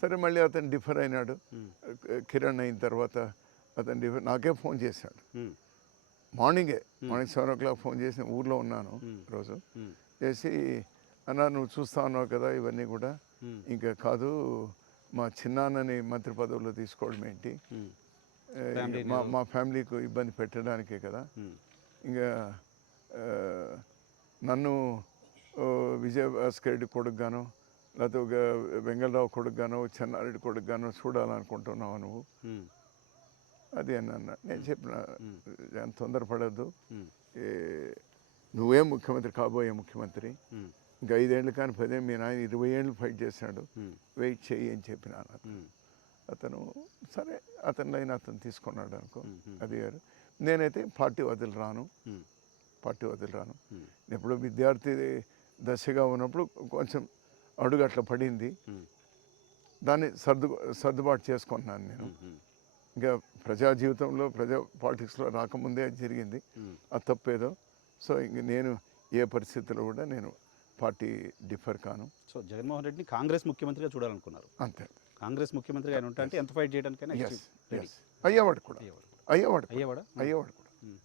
సరే మళ్ళీ అతను డిఫర్ అయినాడు. కిరణ్ అయిన తర్వాత అతను డిఫర్ నాకే ఫోన్ చేశాడు మార్నింగ్ 7 o'clock ఫోన్ చేసి ఊర్లో ఉన్నాను రోజు చేసి, అన్నా నువ్వు చూస్తా ఉన్నావు కదా ఇవన్నీ కూడా, ఇంకా కాదు మా చిన్నాన్నని మంత్రి పదవుల్లో తీసుకోవడం ఏంటి, మా ఫ్యామిలీకి ఇబ్బంది పెట్టడానికే కదా, ఇంకా నన్ను విజయభాస్కర్ రెడ్డి కొడుకుగాను లేకపోతే ఒక వెంగళరావు కొడుకుగాను చెన్నారెడ్డి కొడుకుగాను చూడాలనుకుంటున్నావు నువ్వు అది అని అన్నా. నేను చెప్పిన అంత తొందరపడద్దు, నువ్వే ముఖ్యమంత్రి కాబోయే ముఖ్యమంత్రి, ఇంకా 5 ఏళ్ళు కానీ 10 ఏళ్ళు, మీ నాయన 20 ఏళ్ళు ఫైట్ చేశాడు, వెయిట్ చేయి అని చెప్పినాను. అతను సరే అతని లైన్ అతను తీసుకున్నాడు అనుకో. అది గారు నేనైతే పార్టీ వదిలి రాను. ఎప్పుడు విద్యార్థి దశగా ఉన్నప్పుడు కొంచెం అడుగు అట్లా పడింది, దాన్ని సర్దుబాటు చేసుకుంటున్నాను నేను. ఇంకా ప్రజా జీవితంలో పాలిటిక్స్లో రాకముందే జరిగింది, అది తప్పేదో. సో ఇంక నేను ఏ పరిస్థితుల్లో కూడా నేను పార్టీ డిఫర్ కాను. సో జగన్మోహన్ రెడ్డిని కాంగ్రెస్ ముఖ్యమంత్రిగా చూడాలనుకున్నారు. అంతే, కాంగ్రెస్ ముఖ్యమంత్రిగా ఆయన ఉంటా అంటే ఎంత ఫైట్ చేయడానికైనా అయ్యేవాడు కూడా.